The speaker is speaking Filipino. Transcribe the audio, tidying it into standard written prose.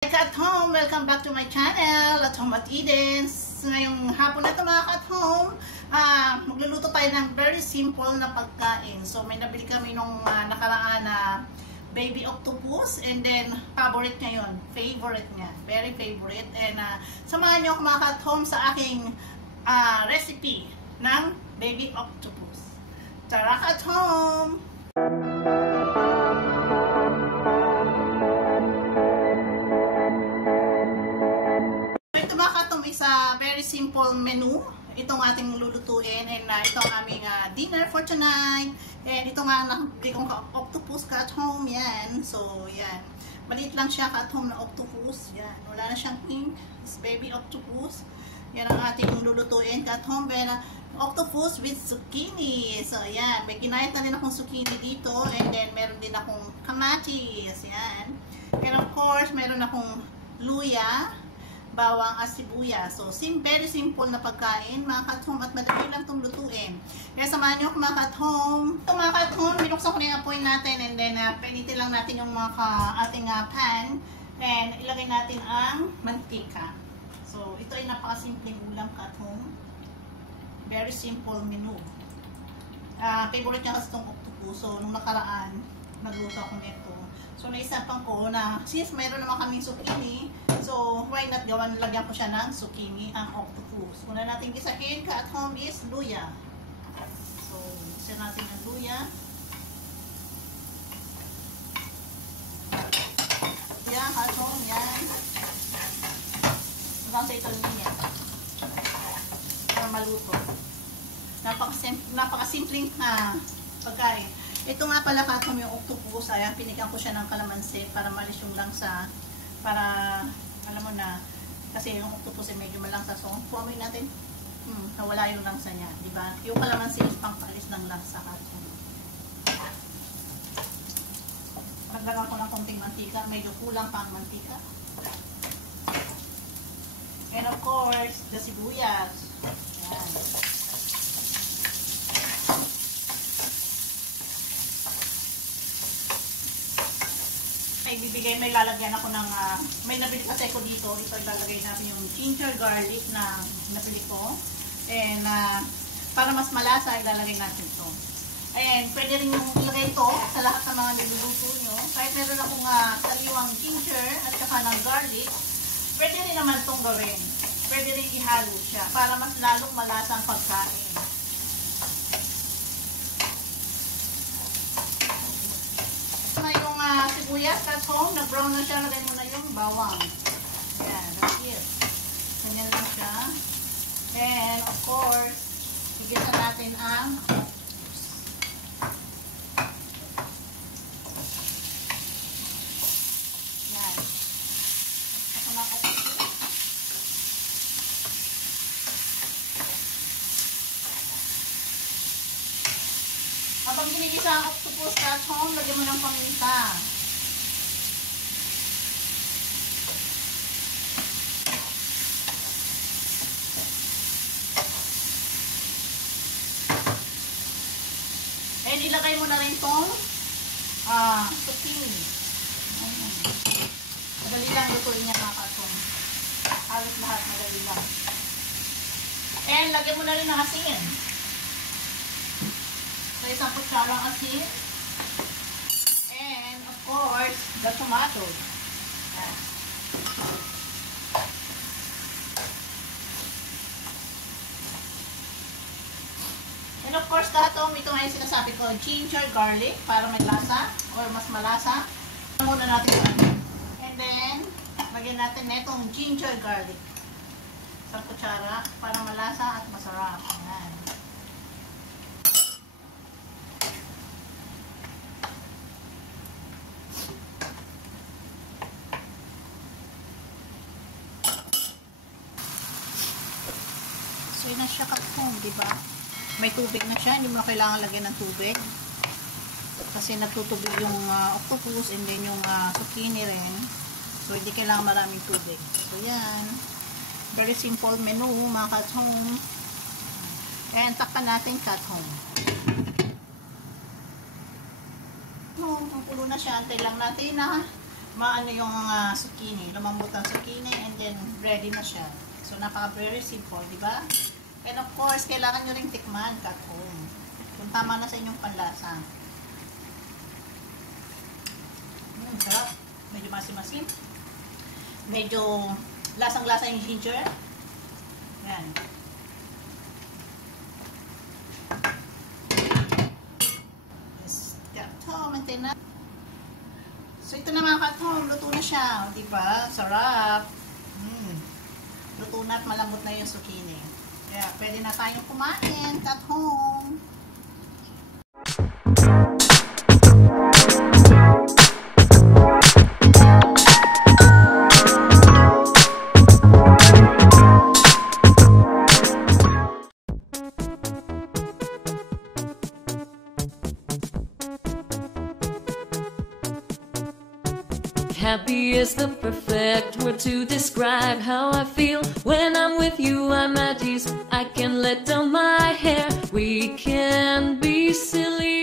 At home, welcome back to my channel, At Home at Eden's. Ngayong hapon na ito mga at home, magluluto tayo ng very simple na pagkain. So may nabili kami nung nakaraan na baby octopus, and then favorite niya yun, very favorite. And samahan niyo ako mga at home sa aking recipe ng baby octopus. Tara at home! Sa very simple menu, itong ating lulutuin, and itong aming dinner for tonight. And ito nga nabili kong octopus ka at home, yan. So yan, maliit lang siya ka at home na octopus, yan. Wala na siyang pink, it's baby octopus. Yan ang ating lulutuin ka at home, pero octopus with zucchini. So yan, may ginayat na rin akong zucchini dito, and then meron din akong kamatis, yan. And of course, meron akong luya, bawang at sibuyas. So, very simple na pagkain, mga ka-at-home, at madali lang itong lutuin. Kaya samahan nyo ako mga ka-at-home. Ito mga ka-at-home, binuksan ko na yung apoy natin, and then painitin lang natin yung mga ating pan, and ilagay natin ang mantika. So, ito ay napakasimpleng ulam ka-at-home. Very simple menu. Favorite niya kasi itong octopus. So, nung nakaraan, nagluto ako nito. So, naisapan ko na since mayroon naman kaming zucchini, so why not lagyan ko siya ng zucchini ang octopus. Una natin gisahin ka at home is luya. So, isa natin ang luya. Yan, at home, yan. Hanggang sa ito niya. Para maluto. Napakasimpleng pagkain. Ito nga pala katong yung octopus, ayan, pinigyan ko siya ng kalamansi para malis yung langsa, para, alam mo na, kasi yung octopus ay medyo malangsa, so puamoy natin, nawala yung langsa niya, di ba? Yung kalamansi is pangpalis ng langsa katong. Nagdagan ko ng konting mantika, medyo kulang pa ang mantika. And of course, the sibuyas. Ayan. May lalagyan ako ng, may nabili kasi ako dito, ito ilalagay natin yung ginger garlic na nabili ko. And para mas malasa, ilalagay natin ito. And pwede rin yung ilagay ito sa lahat ng mga niluluto nyo. Kahit meron akong saliwang ginger at saka ng garlic, pwede rin naman itong gawin. Pwede rin ihalo siya para mas lalong malasa ang pagkain. Sibuyas at home, nag-brown na siya, lagay mo na yung bawang. Ayan, that's it. Ganyan lang siya. And of course, higisa natin ang yan. Ako na octopus. Habang ginigisa ang octopus at home, lagyan mo ng paminta. And ilagay mo na rin itong zucchini. Madali lang lutuin niya mga katong. Halos lahat madali lang. And lagyan mo na rin ng asin. So isang kutsarang asin. And of course, the tomatoes. Yan. And of course, katong ito nga yung sinasabi ko, ginger garlic para may lasa or mas malasa. Muna natin yan. And then, lagyan natin na itong ginger garlic. Isang kutsara para malasa at masarap. Ayan. So, yun na siya katong, diba? May tubig na siya, hindi mo na kailangan lagyan ng tubig. Kasi natutubig yung octopus and then yung zucchini rin. So, hindi kailangan maraming tubig. So, yan. Very simple menu, mga kat-home. And takpan natin kat-home. No, ang pulo na siya. Antay lang natin na maano yung zucchini, lumambot ang zucchini, and then ready na siya. So, very simple, di ba? And of course, kailangan nyo rin tikman at home. Kung tama na sa inyong panlasa. Sarap. Medyo masim-masim. Medyo lasang-lasa yung ginger. Yan. Yes. Ito, maintain na. So, ito na mga katom, luto na siya. Diba? Sarap. Luto na at malambot na yung zucchini. Kaya, pwede na tayong kumain at home. Happy is the perfect word to describe how I feel. When I'm with you, I'm at ease. I can let down my hair. We can be silly